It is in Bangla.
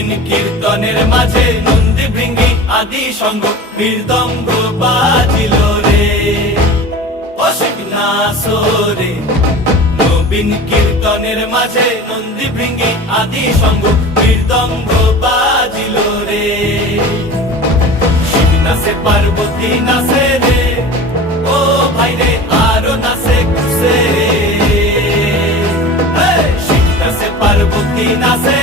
নবীন কীর্তনের মাঝে নন্দী ভৃঙ্গি আদি সঙ্গ মৃদঙ্গ বাজিল রে, অসিক নাসরে। নবীন কীর্তনের মাঝে নন্দী ভৃঙ্গি আদি সঙ্গ মৃদঙ্গ বাজিল রে। শিব নাচে পার্বতী নাচে রে, ও ভাই রে আরো নাচে কুসে। শিব নাচে পার্বতী নাচে